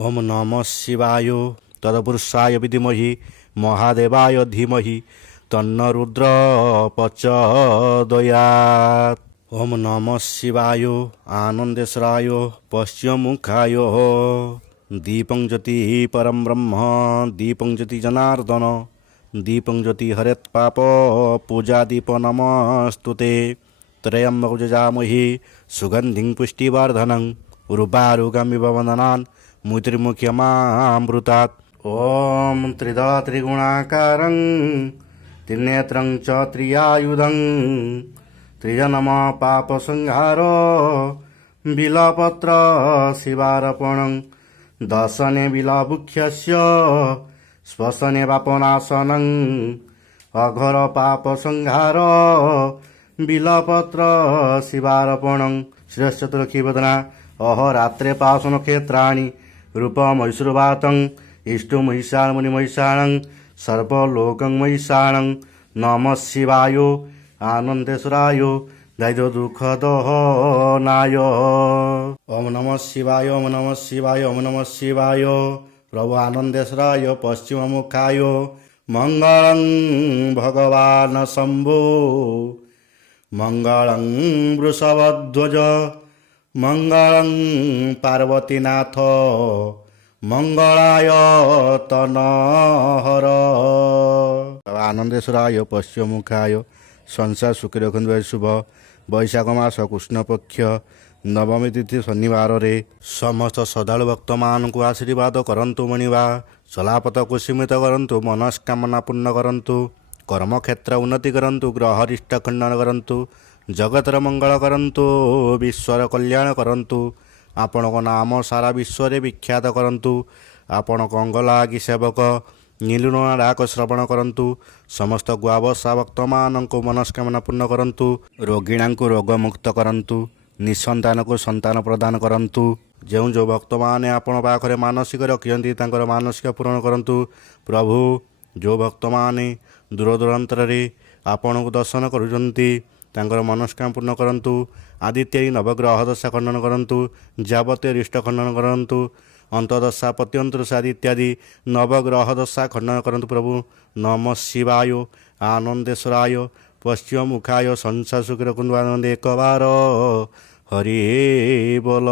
ओम नमः शिवाय तत्पुरुषाय विद्महे महादेवाय धीमहि तन्न रुद्र प्रचोदयात्। ओम नमः शिवाय आनंदेश्वराय पश्चिममुखाय दीपं ज्योति परम ब्रह्म दीपं ज्योति जनार्दन दीपं ज्योति हरेत् पाप पूजा दीप नमस्तुते। त्रयम्बकं यजामहे सुगन्धिं पुष्टिवर्धनं उर्वारुकमिव वन्दनान् मुतिर्मुख्यमामृतात्। ओम त्रिदल त्रिगुणाकारं त्रिनेत्रं च त्रियायुधं त्रिजन्म पापसंहारो बिलपत्र शिवार्पणं दर्शने बिलवृक्षस्य स्पर्शने पापनाशनं अघोर पापसंहार बिलपत्र शिवार्पणं। श्रेष्ठतुलसीवदना अहोरात्रे पावनक्षेत्राणि रूपमैश्वरवातं इष्टमहिषामुनिमहिषाणं सर्वलोकं महिषाणं। नमः शिवाय आनंदेश्वराय दैत्यदुःखदहनाय। ओम नमः शिवाय ओम नमः शिवाय ओम नमः शिवाय। प्रभु आनंदेश्वराय पश्चिममुखाय मंगलं भगवान् शंभो मंगलं वृषभध्वज मंगलं पार्वतीनाथ मंगलाय तनहर। आनंदेश्वराय पश्चिममुखाय संसार सुखी रखु शुभ वैशाख मास कृष्ण पक्ष नवमी तिथि शनिवार रे समस्त श्रद्धालु भक्त मान को आशीर्वाद करंतु मणिवा चलापथ को सीमित करंतु मनस्कामना पूर्ण करंतु कर्म क्षेत्र उन्नति करंतु ग्रहरिष्ट खंडन करंतु जगतर मंगल करंतु विश्वर कल्याण करंतु आपण को नाम सारा विश्व विख्यात करंतु आपण को अंगलागी सेवक नीलुणा डाक श्रवण करंतु समस्त गुआबसा भक्त मान को मनस्कामना पूर्ण करंतु रोगिणा को रोग मुक्त करंतु निसंतान को संतान प्रदान करंतु जो जो भक्त माने आपण पाखरे मानसिक रखियंती तांकर मानसिक पूर्ण करंतु प्रभु जो भक्त माने दूर दूरांतर रे आपण को दर्शन करुचंती तांकर मनस्कामना पूर्ण करंतु आदित्य नवग्रह दशा खंडन करंतु जावतीय रिष्ट खंडन करंतु अंतदशा पत्यंतरशा इत्यादि नवग्रह दशा खंडन करंतु प्रभु। नमः शिवाय आनंदेश्वराय पश्चिममुखाय संसार सुखी रखु आनंद एक बार हरि बोल।